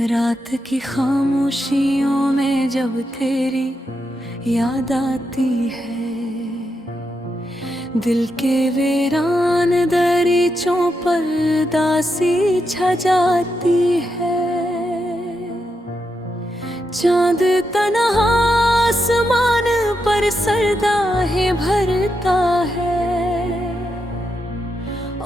रात की खामोशियों में जब तेरी याद आती है, दिल के वीरान दरीचों पर दासी छा जाती है। चांद तन्हा आसमान पर सरदाहें भरता है,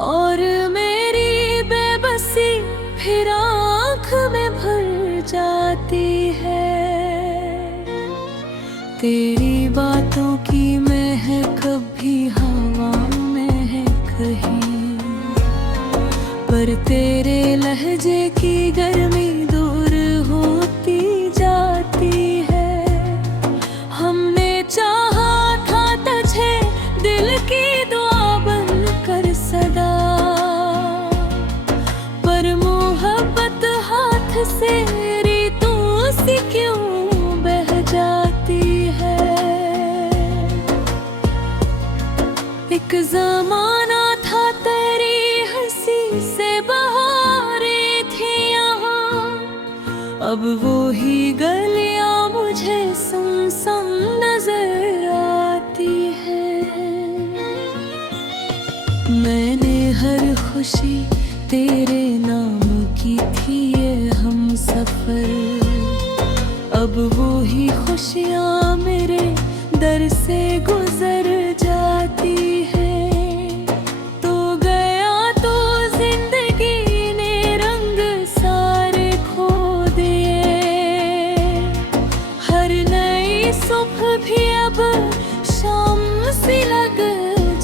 और मेरी बेबसी फिर आँख में भर जाती है। तेरी बातों की महक भी हवा में है कहीं, पर तेरे लहजे की गर्मी दूर होती जाती है। हमने चाहा था तुझे दिल की दुआ बनकर सदा, पर मोहब्बत हाथ से रीतों सी क्यों बह जाती है। एक ज़माना था तेरी हंसी से बहारें थी यहाँ, अब वो ही गलियां मुझे सुनसान नजर आती है। मैंने हर खुशी तेरे नाम की थी ये हम सफर, अब वो ही खुशियाँ मेरे दर से गुजर जाती है। तो गया तो जिंदगी ने रंग सारे खो दिए, हर नई सुबह भी अब शाम सी लग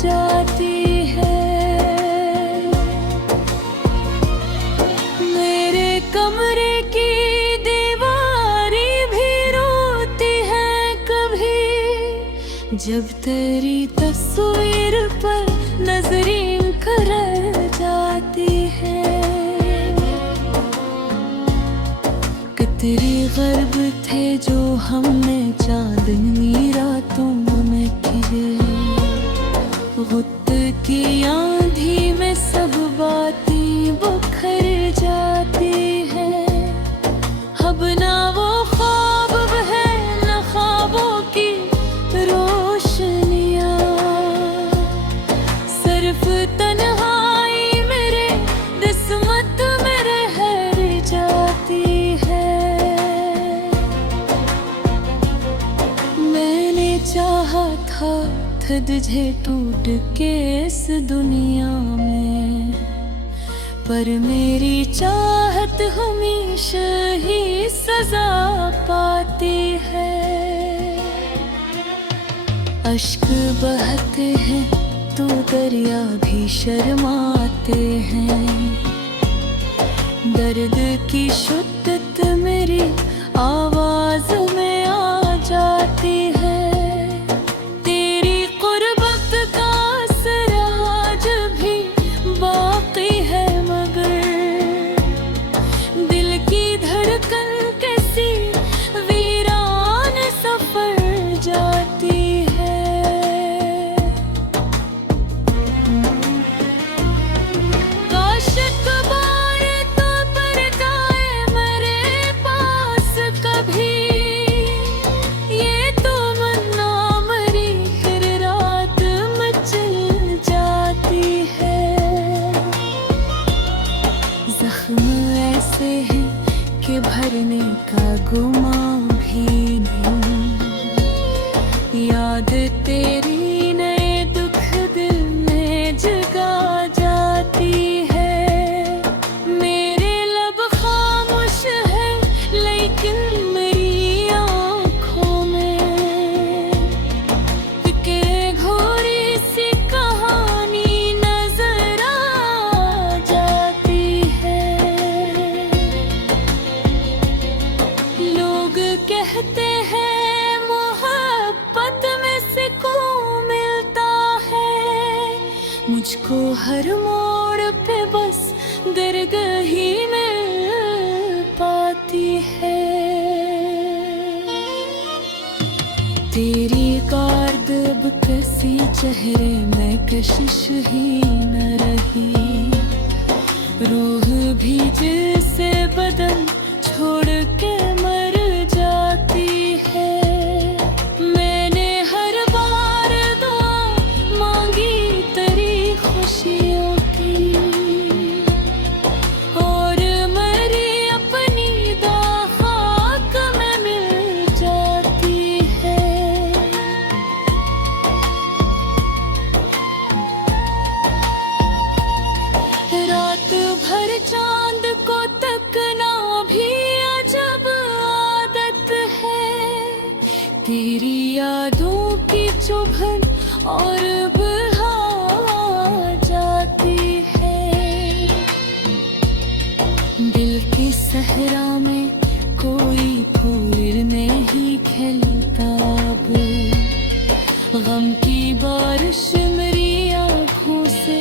जाती है। मेरे कमरे की दीवारें भी रोती है कभी, जब तेरी तस्वीर पर नजरें कर जाती है। कितनी गर्व थे जो हमने चांदनी रातों में किए, गुत्त की आंधी में सब बातें बुखर जाती है। अब ना वो ख्वाब है न ख्वाबों की रोशनियाँ, सिर्फ तन्हाई मेरे किस्मत में रह जाती है। मैंने चाहा था तुझे टूट के इस दुनिया में, पर मेरी चाहत हमेशा ही सजा पाती है। अश्क बहते हैं तो दरिया भी शर्माते हैं, दर्द की शिद्दत मेरी आवाज में आ जाती है। तेरी कुर्बत का असर आज भी बाकी है, मगर दिल की धड़कन कैसी वीरान सफर जाती है। काश कबार तो पर जाए मेरे पास कभी, ये तो मन्ना मरी फिर रात मचल जाती है। जख्म ऐसे हैं कि भरने का गुमान भी नहीं, याद तेरी नए दुख दिल में जगा जाती है। मेरे लब खामोश है लेकिन मेरी आँखों में के घोरी सी कहानी नजर आ जाती है। लोग कहते हैं मोहब्बत में सुकून मिलता है, मुझको हर मोड़ पे बस दर्द ही मिल पाती है। तेरी कारदब किसी चेहरे में कशिश ही न रही, रूह भी जिसे बदन छोड़ तेरी यादों की चुभन और बढ़ा जाती है। दिल की सहरा में कोई फूल नहीं खिलता अब, गम की बारिश मेरी आँखों से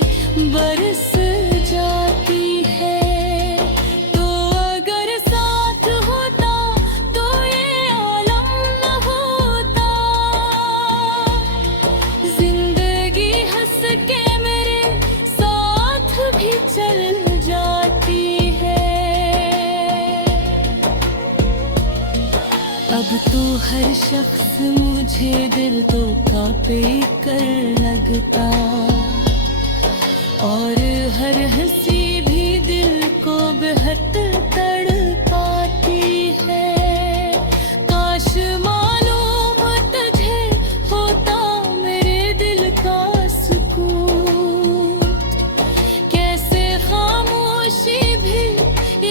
बरस जाती है। तो अगर साथ होता तो ये आलम न होता, जिंदगी हंस के मेरे साथ भी चल जाती है। अब तो हर शख्स मुझे दिल तो कांपे कर लगता, और हर हंसी भी दिल को बेहद तड़पाती है। काश मालूम तुझे होता मेरे दिल का सुकून, कैसे खामोशी भी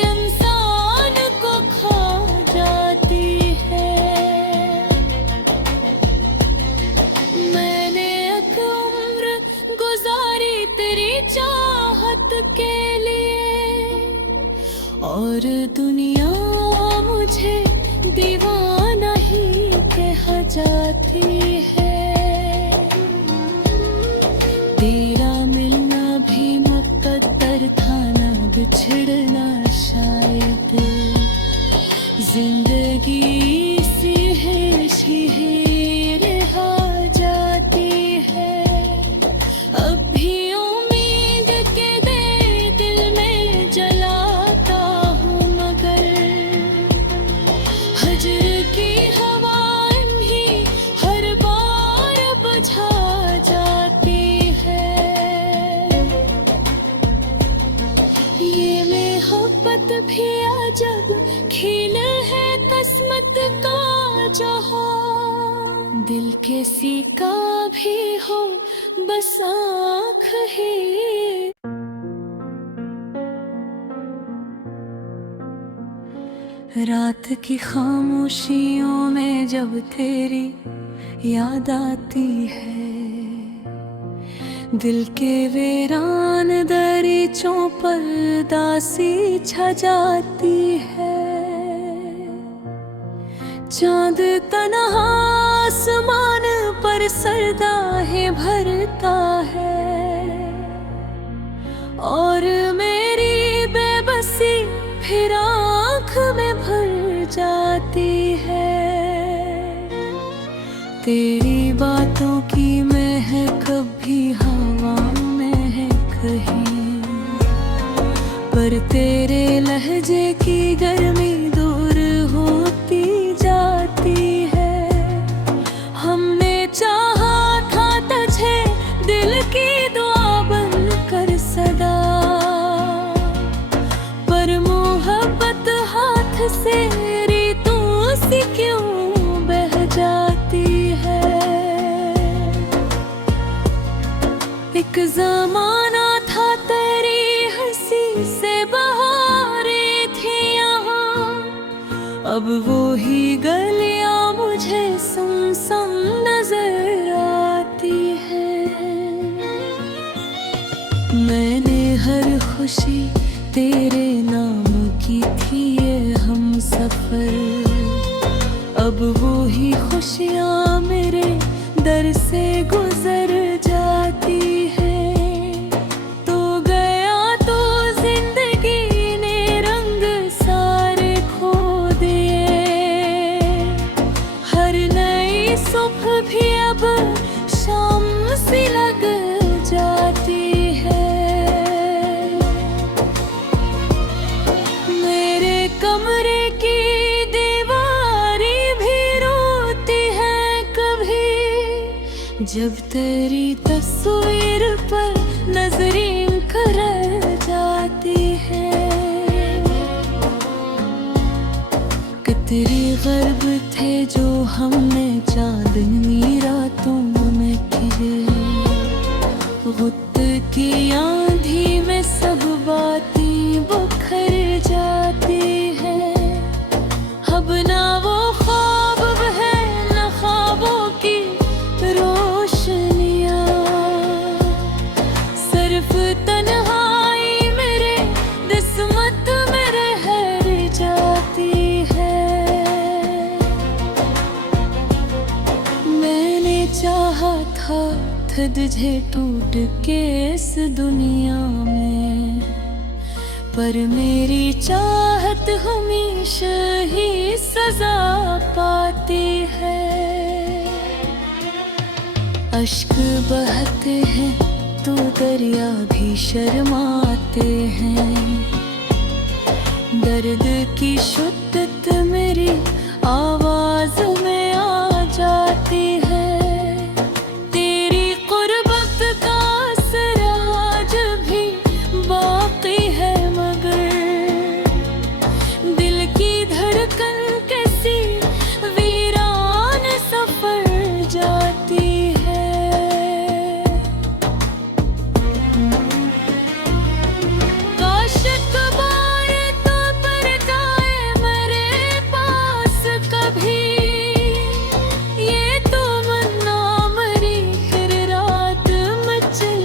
इंसान को खा जाती है। मैंने एक उम्र गुजारी तेरी चाहत के लिए, और दुनिया मुझे दीवाना ही कह जाती है। तेरा मिलना भी मुकद्दर था ना, बिछड़ना शायद। जिंदगी सी है शीर रहा जाती है। अब भी उम्मीद के दे दिल में जलाता हूँ, मगर हजर की हवाएं भी हर बार बुझा जाती है। ये मोहब्बत भी अजब खेल है किस्मत का, जहाँ दिल किसी का भी हो बस आँख ही। रात की खामोशियों में जब तेरी याद आती है, दिल के वीरान दरीचों पर दासी छा जाती है। चांद तन्हा आसमान पर सरदाहें भरता है, और मेरी बेबसी फिर आँख में भर जाती है। तेरी बातों की महक भी हवा में है कहीं, पर तेरे लहजे की गर्मी दूर होती जाती है। हमने चाहा था तुझे दिल की दुआ बनकर सदा, पर मोहब्बत हाथ से रीतों सी क्यों बह जाती है। एक जमाना था तेरी हंसी से बहारें थी यहाँ, अब वो ही गलियां मुझे सुनसान नजर आती है। मैंने हर खुशी तेरे नाम की थी ये हम सफर, अब वो ही खुशियाँ मेरे दर से गुजर जाती है। तो गया तो जिंदगी ने रंग सारे खो दिए, हर नई सुबह भी अब शाम सी लग जाती है। मेरे कमरे की दीवारें भी रोती है कभी, जब तेरी तस्वीर पर नजरें कर जाती है। कितनी गर्व थे जो हमने चांदनी रातों में किए, गुत्त की आंधी में सब बातें बुखर जाती है। अब ना वो ख्वाब है न ख्वाब तुझे टूट के इस दुनिया में, पर मेरी चाहत हमेशा ही सजा पाती है। अश्क बहते हैं तो दरिया भी शर्माते हैं, दर्द की शिद्दत मेरी आवाज में आ जाती है। तेरी कुर्बत का असर आज भी बाकी है, मगर दिल की धड़कन कैसी वीरान सफर जाती है। काश कबार तो पर जाए मेरे पास कभी, ये तो मन्ना मरी फिर रात मचल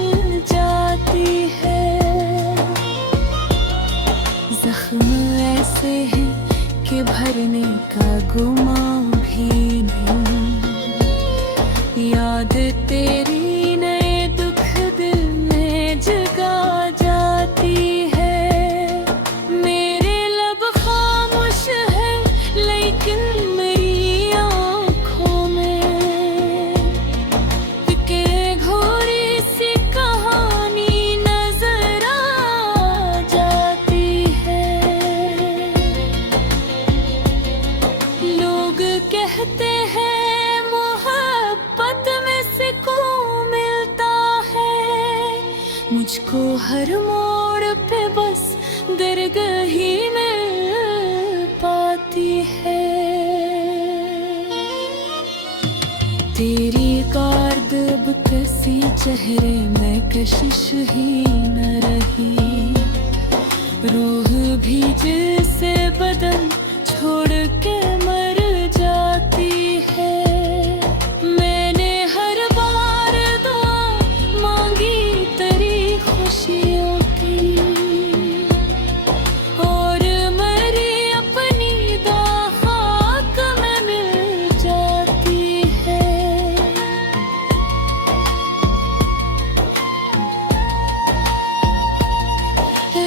जाती है। जख्म ऐसे हैं कि भरने का गुमान भी नहीं, याद तेरी नए दुख दिल में जगा जाती है। मेरे लब खामोश है लेकिन मेरी आँखों में के घोरी सी कहानी नजर आ जाती है। लोग कहते हैं मोहब्बत में सुकून मिलता है, मुझको हर मोड़ पे बस दरगाह ही मिल पाती है। तेरी कारदब कैसी चेहरे में कशिश ही न रही, रूह भी जिसे बदन छोड़ के मर जाती है। मैंने हर बार दुआ मांगी तेरी खुशियों की, और मरी अपनी दुआ खाक में मिल जाती है।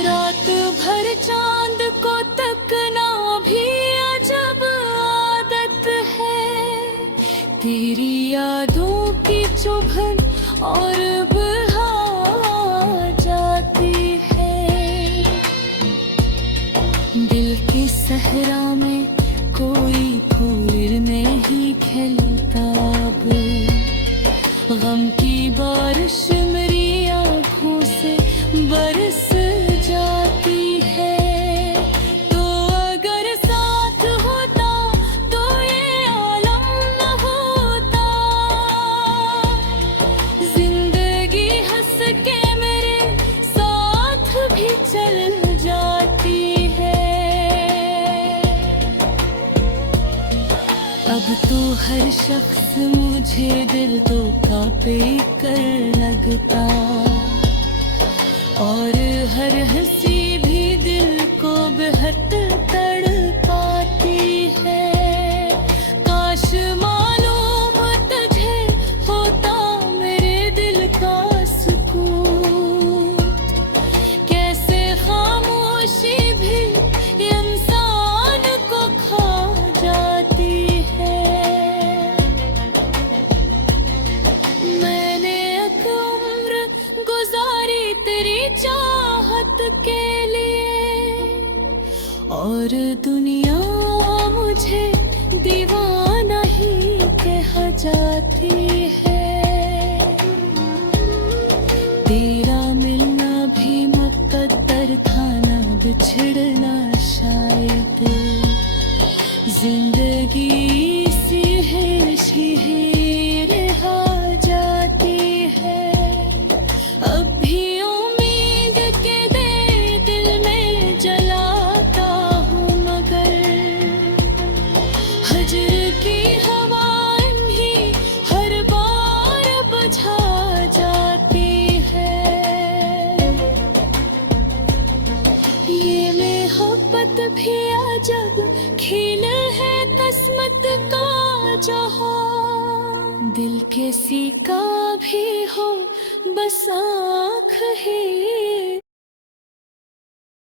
रात भर चांद को तकना भी अजब आदत है, तेरी यादों की चुभन और बढ़ा जाती है। दिल की सहरा में कोई फूल नहीं खिलता अब, गम की बारिश मेरी आँखों से बरस जाती है। तो अगर साथ होता तो ये आलम न होता, जिंदगी हंस के मेरे साथ भी चल जाती है। अब तो हर शख्स मुझे दिल तो कांपे कर लगता, और हर हंसी भी दिल को बेहद तड़पाती है। काश मालूम तुझे होता मेरे दिल का सुकून, कैसे खामोशी भी इंसान को खा जाती है। मैंने एक उम्र गुजारी तेरी चाहत के लिए, और दुनिया मुझे दीवाना ही कहा जाती है। तेरा मिलना भी मुकद्दर था ना बिछड़ना शायद, जिंदगी सी है शहीर रहा जाती है। अब भी उम्मीद के दे दिल में जलाता हूँ, मगर हजर की हवाएं भी हर बार बुझा जाती है। ये मोहब्बत भी अजब खेल है किस्मत का जहां, दिल किसी का भी हो, बस आँख ही